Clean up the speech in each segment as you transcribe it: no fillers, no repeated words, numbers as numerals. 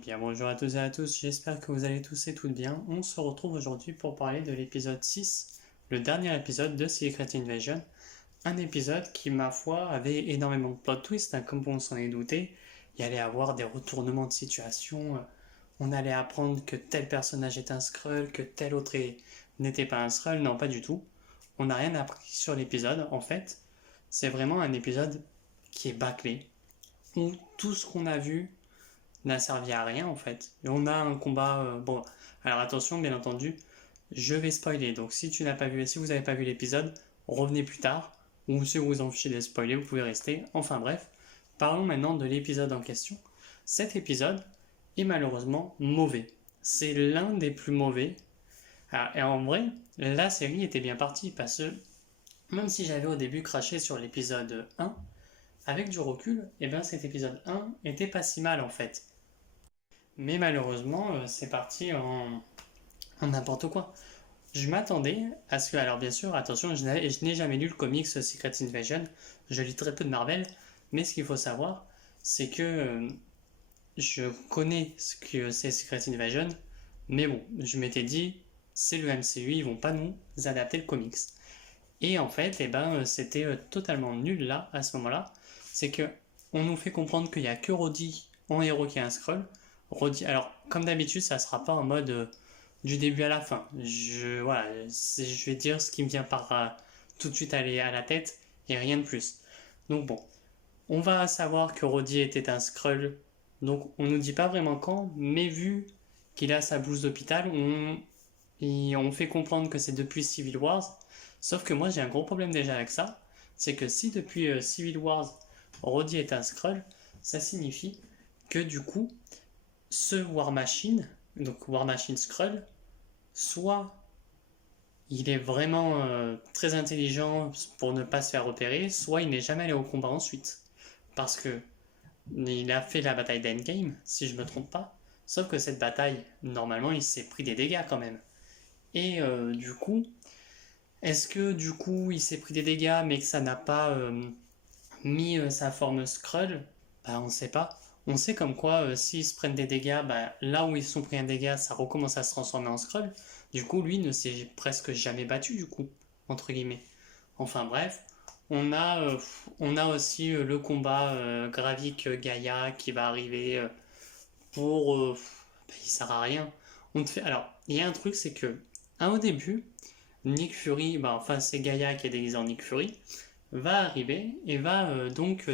bien bonjour à tous et à tous, j'espère que vous allez tous et toutes bien. On se retrouve aujourd'hui pour parler de l'épisode 6, le dernier épisode de Secret Invasion. Un épisode qui, ma foi, avait énormément de plot twists, comme on s'en est douté. Il y allait avoir des retournements de situation, on allait apprendre que tel personnage est un Skrull, que tel autre n'était pas un Skrull, non pas du tout. On n'a rien appris sur l'épisode, en fait. C'est vraiment un épisode qui est bâclé, où tout ce qu'on a vu n'a servi à rien en fait. Et on a un combat. Bon, alors attention, bien entendu, je vais spoiler. Donc si tu n'as pas vu, si vous n'avez pas vu l'épisode, revenez plus tard. Ou si vous vous en fichez des spoilers, vous pouvez rester. Enfin bref, parlons maintenant de l'épisode en question. Cet épisode est malheureusement mauvais. C'est l'un des plus mauvais. Alors, et en vrai, la série était bien partie parce que même si j'avais au début craché sur l'épisode 1, avec du recul, et ben cet épisode 1 était pas si mal en fait. Mais malheureusement, c'est parti en n'importe quoi. Je m'attendais à ce que, alors bien sûr, attention, je n'ai jamais lu le comics Secret Invasion, je lis très peu de Marvel, mais ce qu'il faut savoir, c'est que je connais ce que c'est Secret Invasion, mais bon, je m'étais dit, c'est le MCU, ils vont pas nous adapter le comics. Et en fait, eh ben, c'était totalement nul là, à ce moment-là. C'est que on nous fait comprendre qu'il n'y a que Rhodey en héros qui est un Skrull. Rhodey, alors, comme d'habitude, ça sera pas en mode du début à la fin. Voilà, je vais dire ce qui me vient par tout de suite aller à la tête et rien de plus. Donc bon, on va savoir que Rhodey était un Skrull. Donc on nous dit pas vraiment quand, mais vu qu'il a sa blouse d'hôpital, on fait comprendre que c'est depuis Civil Wars. Sauf que moi j'ai un gros problème déjà avec ça, c'est que si depuis Civil Wars, Rhodey est un Skrull, ça signifie que du coup, ce War Machine, donc War Machine Skrull, soit il est vraiment très intelligent pour ne pas se faire repérer, soit il n'est jamais allé au combat ensuite. Parce que il a fait la bataille d'Endgame, si je me trompe pas. Sauf que cette bataille, normalement, il s'est pris des dégâts quand même. Et du coup, est-ce que du coup il s'est pris des dégâts mais que ça n'a pas mis sa forme Skrull? Bah on sait pas. On sait comme quoi s'ils se prennent des dégâts, bah, là où ils se sont pris un dégât, ça recommence à se transformer en Skrull. Du coup, lui ne s'est presque jamais battu du coup, entre guillemets. Enfin bref, on a, euh, on a aussi le combat Gravik-Gaïa qui va arriver pour... bah, il sert à rien. On te fait... Alors, il y a un truc, c'est que, au début, Nick Fury, bah, enfin c'est Gaïa qui est déguisé en Nick Fury, va arriver et va donc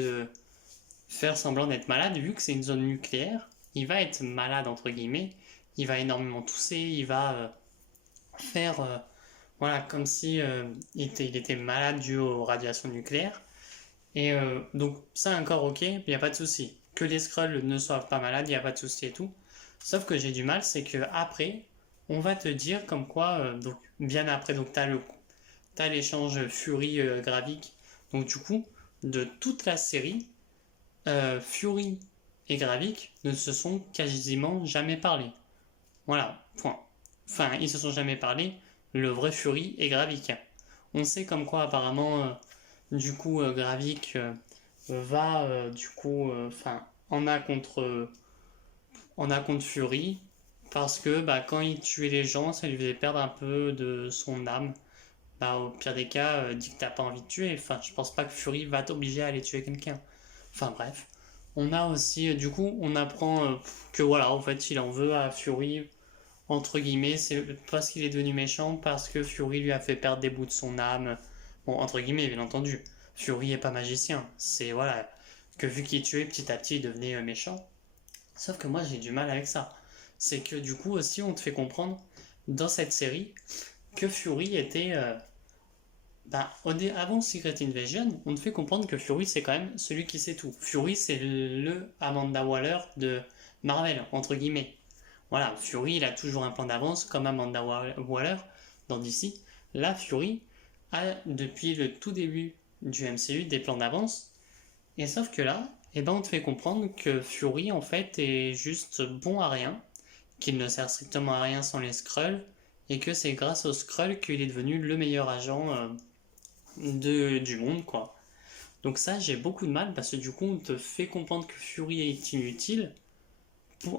faire semblant d'être malade, vu que c'est une zone nucléaire. Il va être malade, entre guillemets, il va énormément tousser, il va faire, voilà, comme si il était malade dû aux radiations nucléaires. Et donc ça encore ok, il n'y a pas de souci. Que les Skrulls ne soient pas malades, il n'y a pas de souci et tout. Sauf que j'ai du mal, c'est que après, on va te dire comme quoi, donc bien après, donc t'as l'échange Fury Gravik. Donc du coup, de toute la série, Fury et Gravik ne se sont quasiment jamais parlé. Voilà, point. Enfin, ils se sont jamais parlé, le vrai Fury et Gravik. On sait comme quoi apparemment, du coup, Gravik va du coup, enfin, en a contre Fury parce que bah, quand il tuait les gens, ça lui faisait perdre un peu de son âme. Bah, au pire des cas, dis que t'as pas envie de tuer. Enfin, je pense pas que Fury va t'obliger à aller tuer quelqu'un. Enfin bref. On a aussi, du coup, on apprend que voilà, en fait, il en veut à Fury, entre guillemets, c'est parce qu'il est devenu méchant, parce que Fury lui a fait perdre des bouts de son âme. Bon, entre guillemets, bien entendu. Fury est pas magicien. C'est, voilà, que vu qu'il tuait, petit à petit, il devenait méchant. Sauf que moi, j'ai du mal avec ça. C'est que du coup, aussi, on te fait comprendre, dans cette série, que Fury était bah, avant Secret Invasion, on te fait comprendre que Fury c'est quand même celui qui sait tout. Fury c'est le Amanda Waller de Marvel, entre guillemets. Voilà, Fury il a toujours un plan d'avance comme Amanda Waller dans DC. Là, Fury a depuis le tout début du MCU des plans d'avance. Et sauf que là, eh ben, on te fait comprendre que Fury en fait est juste bon à rien, qu'il ne sert strictement à rien sans les Skrulls, et que c'est grâce aux Skrulls qu'il est devenu le meilleur agent du monde, quoi. Donc ça, j'ai beaucoup de mal parce que du coup, on te fait comprendre que Fury est inutile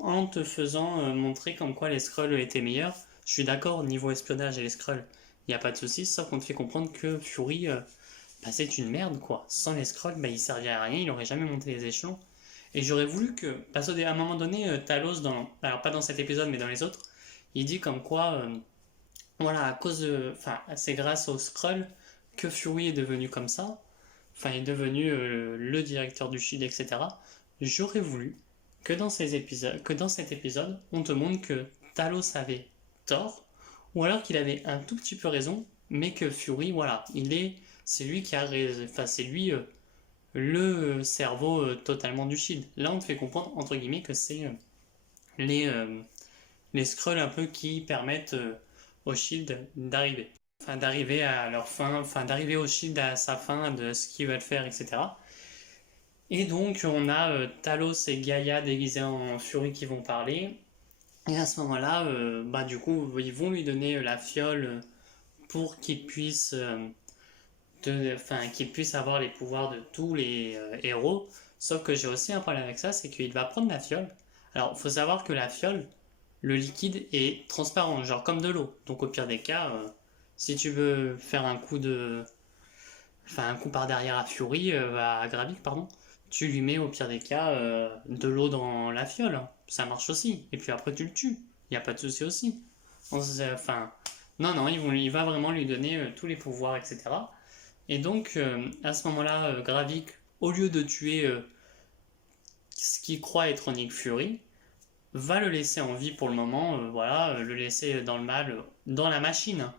en te faisant montrer comme quoi les Skrulls étaient meilleurs. Je suis d'accord, niveau espionnage et les Skrulls, il n'y a pas de souci, sauf qu'on te fait comprendre que Fury, bah, c'est une merde, quoi. Sans les Skrulls, bah, il servirait à rien, il aurait jamais monté les échelons. Et j'aurais voulu que, parce qu'à un moment donné, Talos, alors pas dans cet épisode, mais dans les autres, il dit comme quoi, voilà, à cause de, enfin, c'est grâce aux Skrulls que Fury est devenu comme ça, enfin, est devenu le directeur du Shield, etc. J'aurais voulu que dans ces épisodes, que dans cet épisode, on te montre que Talos avait tort, ou alors qu'il avait un tout petit peu raison, mais que Fury, voilà, c'est lui qui a raison, enfin, c'est lui le cerveau totalement du Shield. Là, on te fait comprendre, entre guillemets, que c'est les, euh, les scrolls un peu qui permettent au Shield d'arriver. Enfin, d'arriver à leur fin, enfin, d'arriver au Shield à sa fin, de ce qu'ils veulent faire, etc. Et donc, on a Talos et Gaïa déguisés en Fury qui vont parler. Et à ce moment-là, bah, du coup, ils vont lui donner la fiole pour qu'il puisse, enfin, qu'il puisse avoir les pouvoirs de tous les héros. Sauf que j'ai aussi un problème avec ça, c'est qu'il va prendre la fiole. Alors, il faut savoir que la fiole, le liquide est transparent, genre comme de l'eau. Donc, au pire des cas, si tu veux faire un coup enfin, un coup par derrière à Fury, à Gravik, pardon, tu lui mets au pire des cas de l'eau dans la fiole, hein. Ça marche aussi. Et puis après, tu le tues. Il n'y a pas de souci aussi. Enfin, non, non, il va vraiment lui donner tous les pouvoirs, etc. Et donc, à ce moment-là, Gravik, au lieu de tuer ce qu'il croit être Nick Fury, va le laisser en vie pour le moment, voilà, le laisser dans le mal, dans la machine.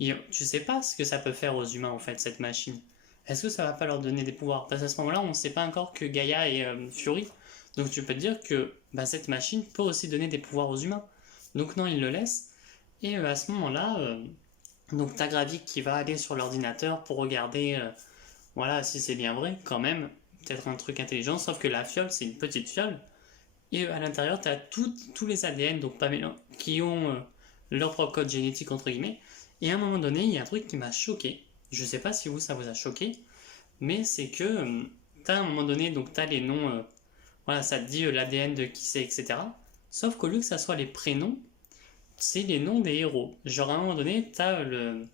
Et tu sais pas ce que ça peut faire aux humains, en fait, cette machine. Est-ce que ça va pas leur donner des pouvoirs? Parce qu'à ce moment-là, on ne sait pas encore que Gaïa est Fury. Donc tu peux te dire que bah, cette machine peut aussi donner des pouvoirs aux humains. Donc non, il le laisse. Et à ce moment-là, donc t'as Gravik qui va aller sur l'ordinateur pour regarder voilà, si c'est bien vrai, quand même, peut-être un truc intelligent, sauf que la fiole, c'est une petite fiole. Et à l'intérieur, tu as tous les ADN, donc pas qui ont leur propre code génétique, entre guillemets. Et à un moment donné, il y a un truc qui m'a choqué. Je sais pas si vous, ça vous a choqué, mais c'est que tu as à un moment donné, donc tu as les noms, voilà, ça te dit l'ADN de qui c'est, etc. Sauf qu'au lieu que ça soit les prénoms, c'est les noms des héros. Genre à un moment donné, tu as le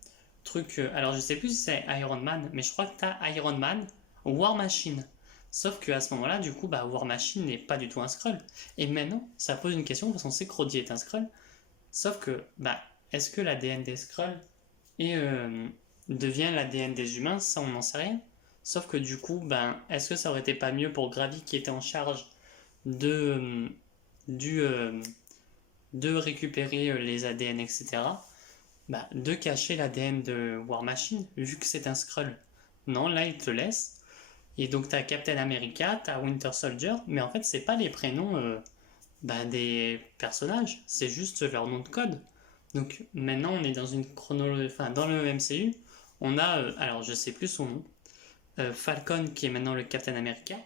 truc. Alors je sais plus si c'est Iron Man, mais je crois que tu as Iron Man, War Machine. Sauf qu'à ce moment-là, du coup, bah, War Machine n'est pas du tout un Skrull. Et maintenant, ça pose une question parce qu'on sait que Roddy est un Skrull. Sauf que, bah, est-ce que l'ADN des Skrulls devient l'ADN des humains? Ça, on n'en sait rien. Sauf que du coup, ben, est-ce que ça aurait été pas mieux pour Gravik qui était en charge de, du, de récupérer les ADN, etc. Bah, de cacher l'ADN de War Machine, vu que c'est un Skrull. Non, là, il te laisse. Et donc, t'as Captain America, t'as Winter Soldier, mais en fait, c'est pas les prénoms bah, des personnages, c'est juste leur nom de code. Donc, maintenant, on est dans une chronologie. Enfin, dans le MCU, on a, alors je sais plus son nom, Falcon qui est maintenant le Captain America.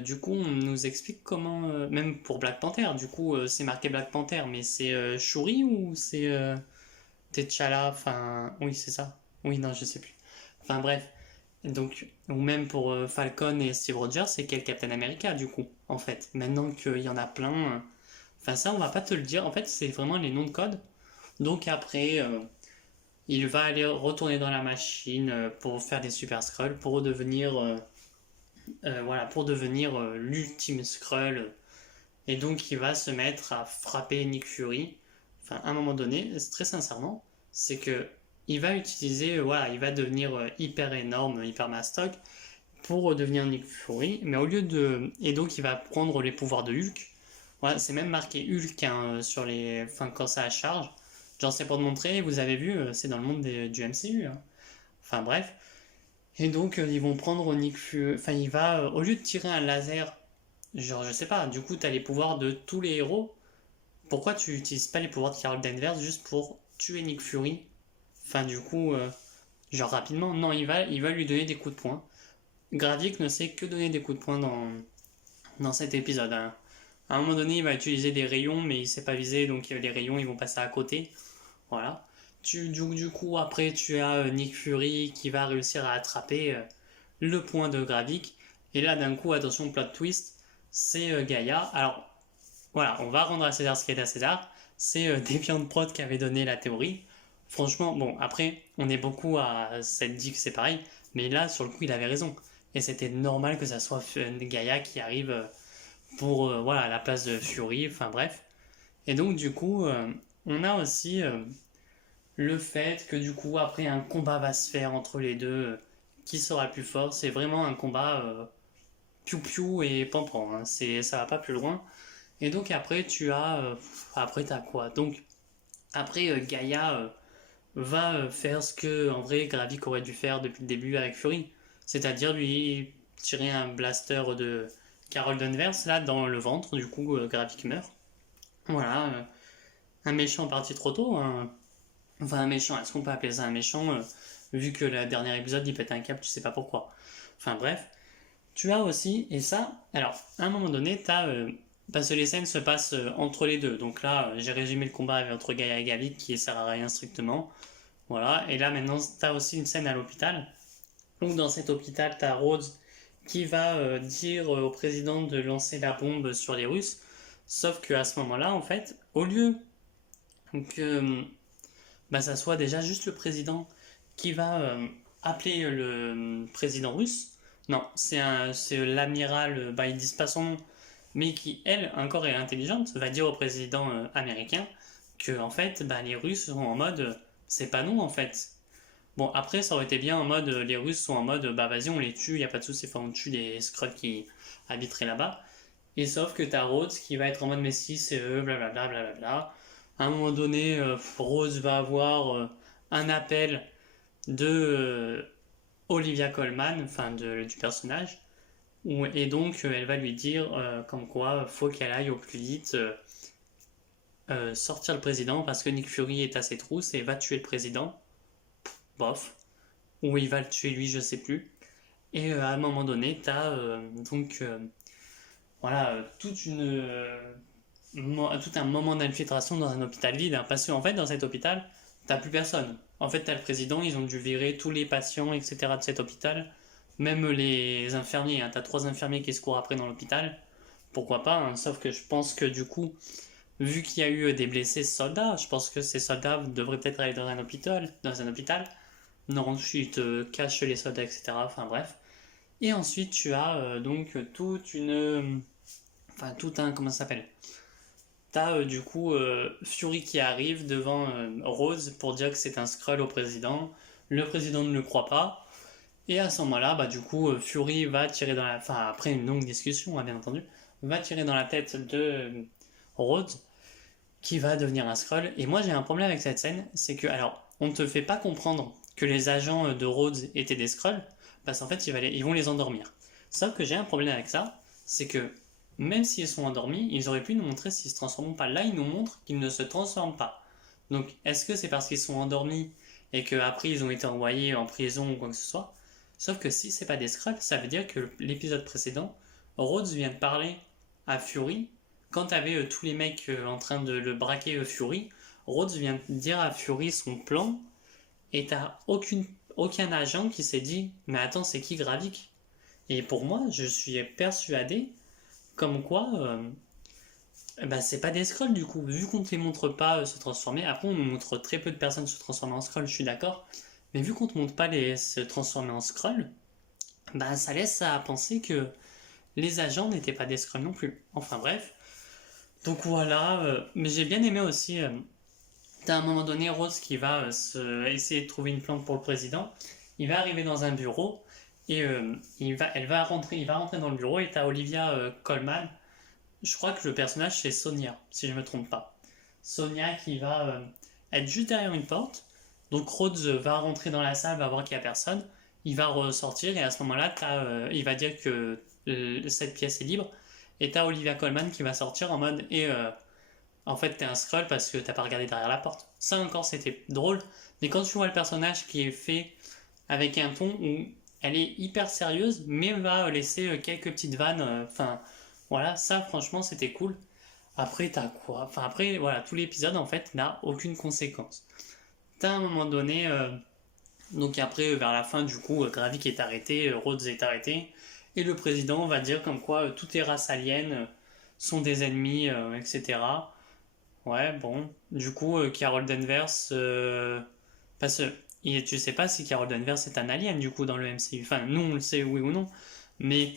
Du coup, on nous explique comment, même pour Black Panther, du coup, c'est marqué Black Panther, mais c'est Shuri ou c'est T'Challa, enfin, oui, c'est ça. Oui, non, je sais plus. Enfin, bref. Donc, ou même pour Falcon et Steve Rogers, c'est quel Captain America, du coup, en fait. Maintenant qu'il y en a plein. Enfin, ça, on va pas te le dire. En fait, c'est vraiment les noms de code. Donc, après, il va aller retourner dans la machine pour faire des Super Skrulls, pour devenir, voilà, pour devenir l'ultime Skrull. Et donc, il va se mettre à frapper Nick Fury. Enfin, à un moment donné, très sincèrement, c'est que il va utiliser, voilà, il va devenir hyper énorme, hyper mastoc pour devenir Nick Fury, mais au lieu de, et donc il va prendre les pouvoirs de Hulk. Voilà, c'est même marqué Hulk hein, sur les, enfin quand ça charge. Genre c'est pour te montrer, vous avez vu, c'est dans le monde du MCU, hein. Enfin bref. Et donc ils vont prendre Nick Fury, enfin il va, au lieu de tirer un laser, genre je sais pas, du coup t'as les pouvoirs de tous les héros. Pourquoi tu utilises pas les pouvoirs de Carol Danvers juste pour tuer Nick Fury? Enfin, du coup, genre rapidement, non, il va lui donner des coups de poing. Gravik ne sait que donner des coups de poing dans cet épisode, hein. À un moment donné, il va utiliser des rayons, mais il sait pas viser, donc les rayons ils vont passer à côté. Voilà. Du coup, après, tu as Nick Fury qui va réussir à attraper le point de Gravik. Et là, d'un coup, attention, plot twist, c'est Gaïa. Alors, voilà, on va rendre à César ce qui est à César. C'est Deviant Prod qui avait donné la théorie. Franchement, bon, après, on est beaucoup à s'être dit que c'est pareil, mais là, sur le coup, il avait raison. Et c'était normal que ça soit Gaïa qui arrive pour, voilà, à la place de Fury, enfin bref. Et donc, du coup, on a aussi le fait que, du coup, après, un combat va se faire entre les deux. Qui sera le plus fort? C'est vraiment un combat piou-piou et pampan, hein. Ça va pas plus loin. Et donc, après, après, t'as quoi? Donc, après, Gaïa va faire ce que, en vrai, Gravik aurait dû faire depuis le début avec Fury. C'est-à-dire lui tirer un blaster de Carol Danvers, là, dans le ventre. Du coup, Gravik meurt. Voilà, un méchant parti trop tôt, hein. Enfin, un méchant, est-ce qu'on peut appeler ça un méchant vu que le dernier épisode il pète un câble, tu sais pas pourquoi. Enfin bref, tu as aussi, et ça, alors à un moment donné, parce que les scènes se passent entre les deux. Donc là, j'ai résumé le combat entre Gaïa et Gavik qui sert à rien strictement. Voilà, et là maintenant, t'as aussi une scène à l'hôpital. Donc dans cet hôpital, t'as Rhodes qui va dire au président de lancer la bombe sur les Russes. Sauf qu'à ce moment-là, en fait, au lieu que bah, ça soit déjà juste le président qui va appeler le président russe. Non, c'est l'amiral, bah, ils disent pas son nom, mais qui, elle, encore est intelligente, va dire au président américain que, en fait, bah, les Russes sont en mode, c'est pas nous, en fait. Bon, après, ça aurait été bien en mode, les Russes sont en mode, bah vas-y, on les tue, y a pas de souci, enfin, on tue les Skrulls qui habiteraient là-bas. Et sauf que t'as Rhodes qui va être en mode, mais si, c'est eux, blablabla, blablabla. À un moment donné, Rose va avoir un appel de Olivia Colman, enfin du personnage, et donc elle va lui dire comme quoi faut qu'elle aille au plus vite sortir le président parce que Nick Fury est à ses trousses et va tuer le président, bof, ou il va le tuer lui, je sais plus. Et à un moment donné, t'as donc voilà tout un moment d'infiltration dans un hôpital vide, hein, parce qu'en fait, dans cet hôpital, t'as plus personne. En fait, t'as le président, ils ont dû virer tous les patients, etc. de cet hôpital, même les infirmiers, hein. T'as 3 infirmiers qui se courent après dans l'hôpital. Pourquoi pas, hein, sauf que je pense que du coup, vu qu'il y a eu des blessés soldats, je pense que ces soldats devraient peut-être aller dans un hôpital. Non, ensuite, cache les soldats, etc. Enfin bref. Et ensuite, tu as donc enfin, tout un. Comment ça s'appelle? T'as du coup Fury qui arrive devant Rose pour dire que c'est un Skrull au président. Le président ne le croit pas. Et à ce moment-là, bah, du coup, Fury va tirer dans la. Enfin, après une longue discussion, hein, bien entendu, va tirer dans la tête de Rhodes qui va devenir un Skrull. Et moi, j'ai un problème avec cette scène, c'est que, alors, on ne te fait pas comprendre que les agents de Rhodes étaient des Skrulls, parce qu'en fait, ils vont les endormir. Sauf que j'ai un problème avec ça, c'est que même s'ils sont endormis, ils auraient pu nous montrer s'ils se transforment pas. Là, ils nous montrent qu'ils ne se transforment pas. Donc, est-ce que c'est parce qu'ils sont endormis et qu'après ils ont été envoyés en prison ou quoi que ce soit? Sauf que si c'est pas des Skrulls, ça veut dire que l'épisode précédent, Rhodes vient de parler à Fury. Quand t'avais tous les mecs en train de le braquer Fury, Rhodes vient de dire à Fury son plan et t'as aucun agent qui s'est dit mais attends, c'est qui Gravik? Et pour moi, je suis persuadé comme quoi bah, c'est pas des scrolls du coup, vu qu'on te les montre pas se transformer. Après, on nous montre très peu de personnes se transformer en scroll, je suis d'accord, mais vu qu'on te montre pas se transformer en scroll, bah ça laisse à penser que les agents n'étaient pas des scrolls non plus. Enfin bref, donc voilà, mais j'ai bien aimé aussi. T'as à un moment donné Rose qui va essayer de trouver une plante pour le président. Il va arriver dans un bureau et il va rentrer dans le bureau et t'as Olivia Colman. Je crois que le personnage c'est Sonia, si je me trompe pas. Sonia qui va être juste derrière une porte. Donc Rhodes va rentrer dans la salle, va voir qu'il n'y a personne. Il va ressortir et à ce moment-là, il va dire que cette pièce est libre. Et t'as Olivia Colman qui va sortir en mode en fait t'es un scroll parce que t'as pas regardé derrière la porte. Ça encore c'était drôle. Mais quand tu vois le personnage qui est fait avec un ton où elle est hyper sérieuse mais va laisser quelques petites vannes. Enfin voilà, ça franchement c'était cool. Après t'as quoi? Enfin après voilà, tout l'épisode en fait n'a aucune conséquence. T'as un moment donné, donc après vers la fin du coup, Gravik est arrêté, Rhodes est arrêté, et le président va dire comme quoi toutes les races aliens sont des ennemis, etc. Ouais, bon. Du coup, Carol Danvers, parce que tu sais pas si Carol Danvers est un alien, du coup, dans le MCU. Enfin, nous, on le sait, oui ou non. Mais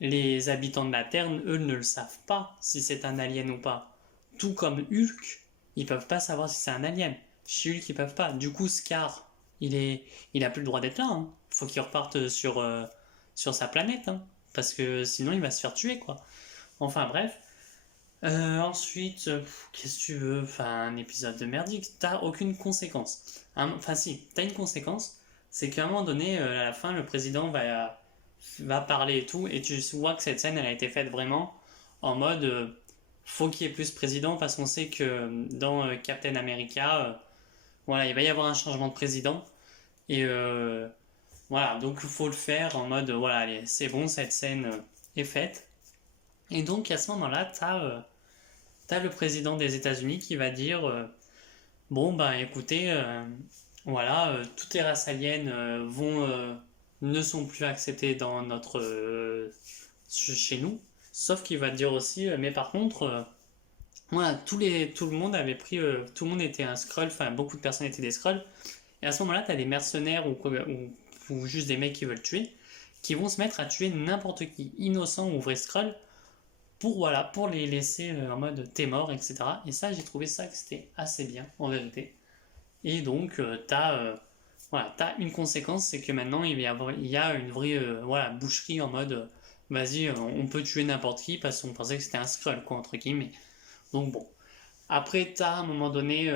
les habitants de la Terre, eux, ne le savent pas si c'est un alien ou pas. Tout comme Hulk, ils peuvent pas savoir si c'est un alien. Chez Hulk, ils peuvent pas. Du coup, Scar, il a plus le droit d'être là, hein. Faut qu'il reparte sur sa planète, hein. Parce que sinon, il va se faire tuer, quoi. Enfin, bref. Ensuite, qu'est-ce que tu veux? Enfin, un épisode de merdique, t'as aucune conséquence. Enfin, si, t'as une conséquence, c'est qu'à un moment donné, à la fin, le président va parler et tout, et tu vois que cette scène, elle a été faite vraiment en mode faut qu'il y ait plus président, parce qu'on sait que dans Captain America, voilà, il va y avoir un changement de président, et voilà, donc il faut le faire en mode voilà, allez, c'est bon, cette scène est faite. Et donc à ce moment-là, t'as le président des États-Unis qui va dire bon, ben écoutez, voilà, toutes les races aliens ne sont plus acceptées dans chez nous. Sauf qu'il va dire aussi, mais par contre, voilà, tout le monde avait pris, tout le monde était un Skrull, enfin beaucoup de personnes étaient des Skrulls. Et à ce moment-là, t'as des mercenaires ou juste des mecs qui veulent tuer, qui vont se mettre à tuer n'importe qui, innocent ou vrai Skrull, pour les laisser en mode t'es mort, etc. Et ça, j'ai trouvé ça que c'était assez bien, en vérité. Et donc, t'as une conséquence, c'est que maintenant, il y a une vraie voilà, boucherie en mode vas-y, on peut tuer n'importe qui parce qu'on pensait que c'était un Skrull, quoi, entre guillemets. Donc bon. Après, à un moment donné,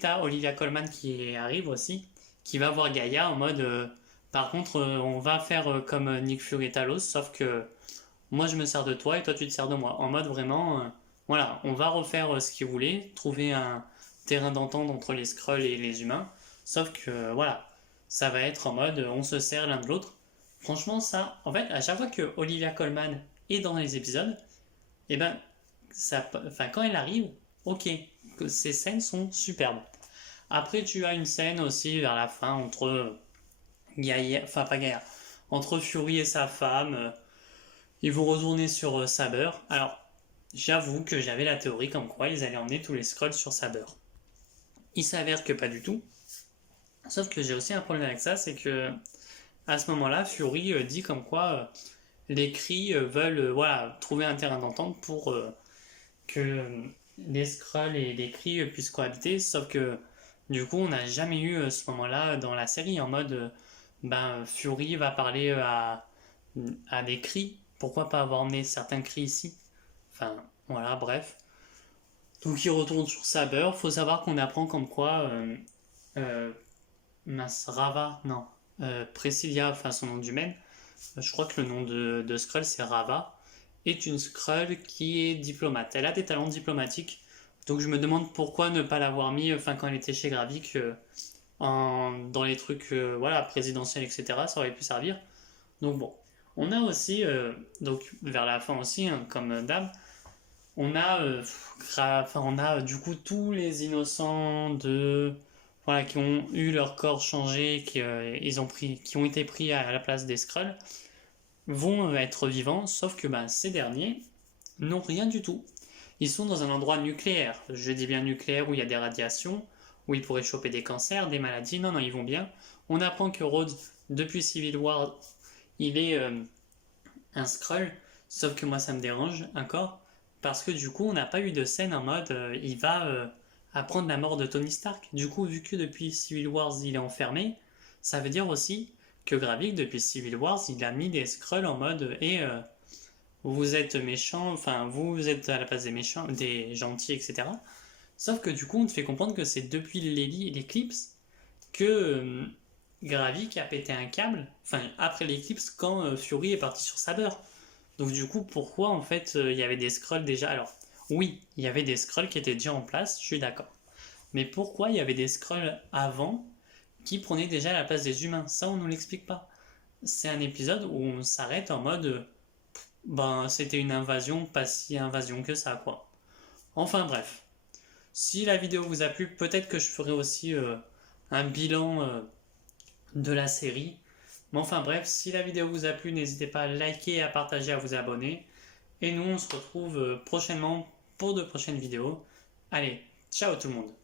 t'as Olivia Colman qui arrive aussi, qui va voir Gaïa en mode par contre, on va faire comme Nick Fury et Talos, sauf que moi je me sers de toi et toi tu te sers de moi. En mode vraiment, voilà, on va refaire ce qu'ils voulaient, trouver un terrain d'entente entre les Skrulls et les humains. Sauf que voilà, ça va être en mode on se sert l'un de l'autre. Franchement, ça, en fait, à chaque fois que Olivia Colman est dans les épisodes, et ben, enfin, quand elle arrive, ok, que ces scènes sont superbes. Après, tu as une scène aussi vers la fin entre Gaïa, enfin pas Gaïa, entre Fury et sa femme. Ils vont retourner sur Saber. Alors, j'avoue que j'avais la théorie comme quoi ils allaient emmener tous les Skrulls sur Saber. Il s'avère que pas du tout. Sauf que j'ai aussi un problème avec ça, c'est que à ce moment-là, Fury dit comme quoi les Kree veulent voilà, trouver un terrain d'entente pour que les Skrulls et les Kree puissent cohabiter. Sauf que du coup, on n'a jamais eu ce moment-là dans la série en mode Fury va parler à des Kree. Pourquoi pas avoir emmené certains Kree ici? Enfin, voilà, bref. Donc il retourne sur Saber. Faut savoir qu'on apprend comme quoi euh, Rava, non, Priscilla, enfin son nom d'humaine, je crois que le nom de Skrull c'est Rava, est une Skrull qui est diplomate. Elle a des talents diplomatiques. Donc je me demande pourquoi ne pas l'avoir mis, enfin quand elle était chez Gravik, dans les trucs voilà, présidentiels, etc. Ça aurait pu servir. Donc bon. On a aussi, donc vers la fin aussi, hein, comme d'hab, on a du coup tous les innocents voilà, qui ont eu leur corps changé, qui ont été pris à la place des Skrulls, vont être vivants, sauf que ces derniers n'ont rien du tout. Ils sont dans un endroit nucléaire, je dis bien nucléaire, où il y a des radiations, où ils pourraient choper des cancers, des maladies. Non, non, ils vont bien. On apprend que Rhodes, depuis Civil War, il est un Skrull, sauf que moi ça me dérange encore, parce que du coup on n'a pas eu de scène en mode il va apprendre la mort de Tony Stark. Du coup, vu que depuis Civil Wars il est enfermé, ça veut dire aussi que Gravik, depuis Civil Wars, il a mis des Skrulls en mode et vous êtes méchants, enfin vous êtes à la place des méchants, des gentils, etc. Sauf que du coup on te fait comprendre que c'est depuis l'éclipse que Gravik a pété un câble, enfin après l'éclipse quand Fury est parti sur Saber. Donc du coup pourquoi en fait il y avait des Skrulls déjà? Alors oui, il y avait des Skrulls qui étaient déjà en place, je suis d'accord. Mais pourquoi il y avait des Skrulls avant qui prenaient déjà la place des humains? Ça on nous l'explique pas. C'est un épisode où on s'arrête en mode c'était une invasion, pas si invasion que ça quoi. Enfin bref. Si la vidéo vous a plu, peut-être que je ferai aussi un bilan de la série. Mais enfin bref, si la vidéo vous a plu, n'hésitez pas à liker, à partager, à vous abonner. Et nous, on se retrouve prochainement pour de prochaines vidéos. Allez, ciao tout le monde!